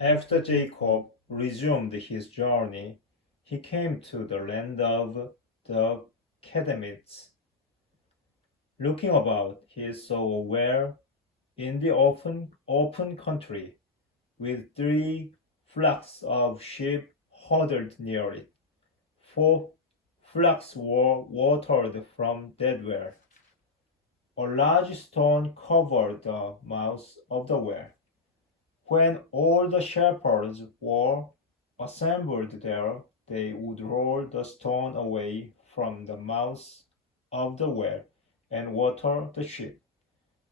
After Jacob resumed his journey, he came to the land of the Kedemites. Looking about, he saw a well in the open country, with 3 flocks of sheep huddled near it. 4 flocks were watered from that well. A large stone covered the mouth of the well. When all the shepherds were assembled there, they would roll the stone away from the mouth of the well and water the sheep.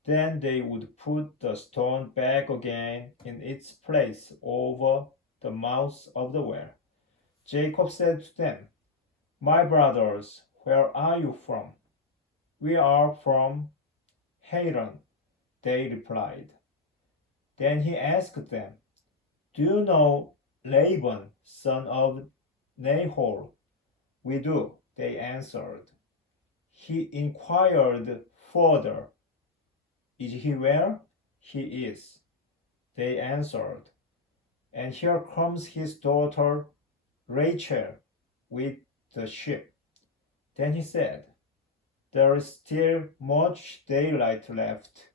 Then they would put the stone back again in its place over the mouth of the well. Jacob said to them, "My brothers, where are you from?" "We are from Haran," they replied. Then he asked them, "Do you know Laban, son of Nahor?" "We do," they answered. He inquired further, "Is he well?" "He is," they answered. "And here comes his daughter Rachel with the sheep." Then he said, "There is still much daylight left.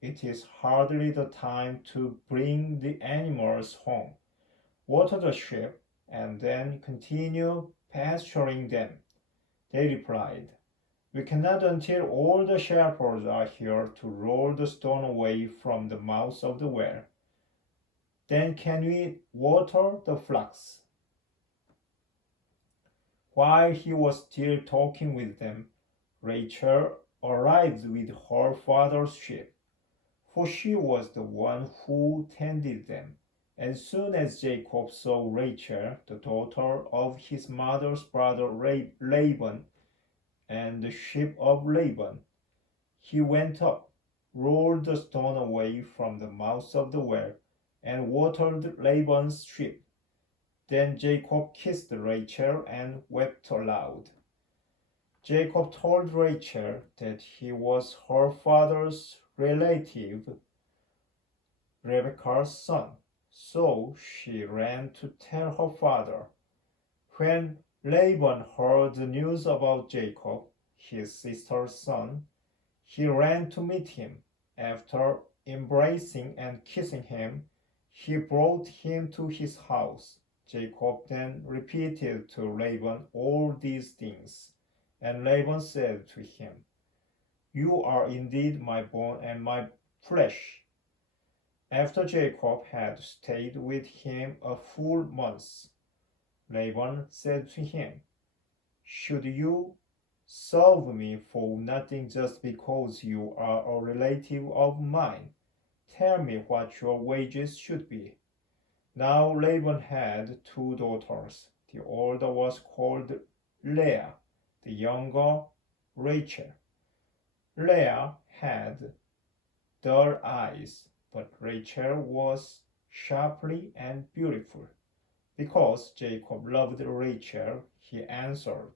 It is hardly the time to bring the animals home. Water the sheep, and then continue pasturing them." They replied, "We cannot until all the shepherds are here to roll the stone away from the mouth of the well. Then can we water the flocks?" While he was still talking with them, Rachel arrived with her father's sheep, for she was the one who tended them. As soon as Jacob saw Rachel, the daughter of his mother's brother Laban, and the sheep of Laban, he went up, rolled the stone away from the mouth of the well, and watered Laban's sheep. Then Jacob kissed Rachel and wept aloud. Jacob told Rachel that he was her father's relative, Rebekah's son. So she ran to tell her father. When Laban heard the news about Jacob, his sister's son, he ran to meet him. After embracing and kissing him, he brought him to his house. Jacob then repeated to Laban all these things. And Laban said to him, "You are indeed my bone and my flesh." After Jacob had stayed with him a full month, Laban said to him, "Should you serve me for nothing just because you are a relative of mine? Tell me what your wages should be." Now Laban had 2 daughters. The older was called Leah, the younger Rachel. Leah had dull eyes, but Rachel was sharply and beautiful. Because Jacob loved Rachel, he answered,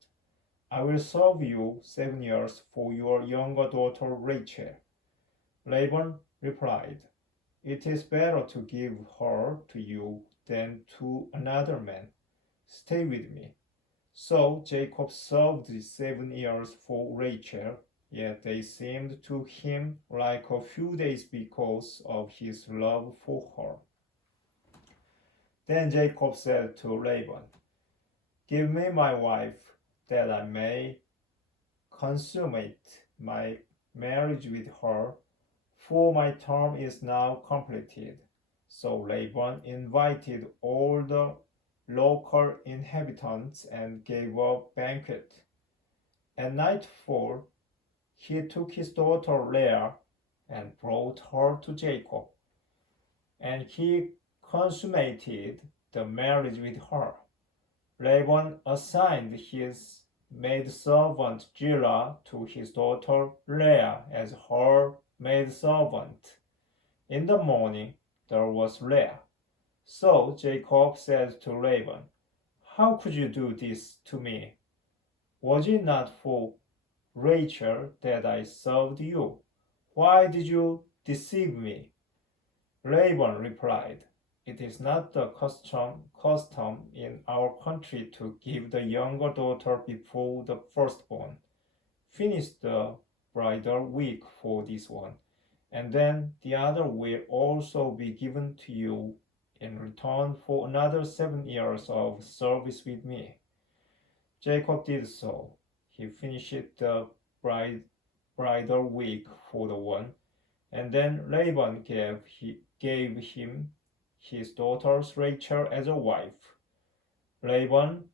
"I will serve you 7 years for your younger daughter Rachel." Laban replied, "It is better to give her to you than to another man. Stay with me." So Jacob served 7 years for Rachel, yet they seemed to him like a few days because of his love for her. Then Jacob said to Laban, "Give me my wife, that I may consummate my marriage with her, for my term is now completed." So Laban invited all the local inhabitants and gave a banquet. At nightfall, he took his daughter Leah and brought her to Jacob, and he consummated the marriage with her. Laban assigned his maidservant Zillah to his daughter Leah as her maidservant. In the morning there was Leah. So Jacob said to Laban, "How could you do this to me? Was it not for Rachel that I served you? Why did you deceive me?" Laban replied, it is not the custom in our country to give the younger daughter before the firstborn. Finish the bridal week for this one, and then the other will also be given to you in return for another 7 years of service with me. Jacob did so. He finished the bridal week for the one, and then Laban gave him his daughter Rachel as a wife. Laban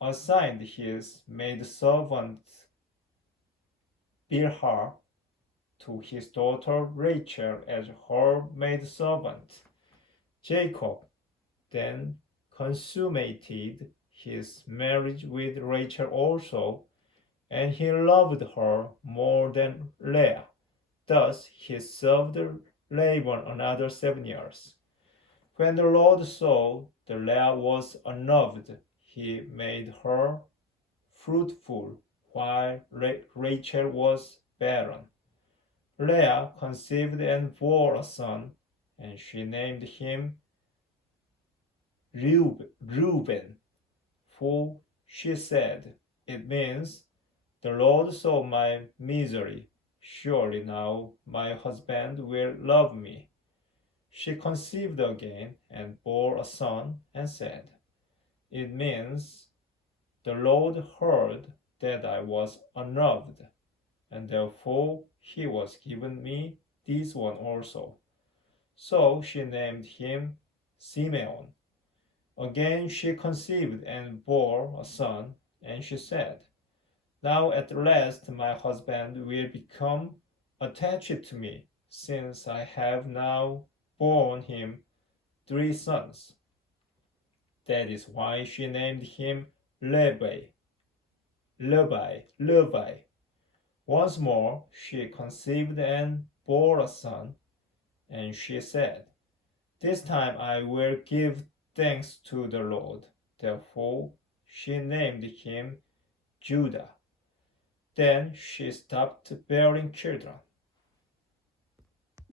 assigned his maidservant Bilhah to his daughter Rachel as her maidservant. Jacob then consummated his marriage with Rachel also, and he loved her more than Leah. Thus he served Laban another 7 years. When the Lord saw that Leah was unloved, he made her fruitful, while Rachel was barren. Leah conceived and bore a son, and she named him Reuben, for she said, "It means, the Lord saw my misery. Surely now my husband will love me." She conceived again and bore a son and said, "It means, the Lord heard that I was unloved, and therefore he was given me this one also." So she named him Simeon. Again she conceived and bore a son, and she said, "Now at last my husband will become attached to me, since I have now borne him 3 sons." That is why she named him Levi. Once more she conceived and bore a son, and she said, "This time I will give thanks to the Lord." Therefore she named him Judah. Then she stopped bearing children.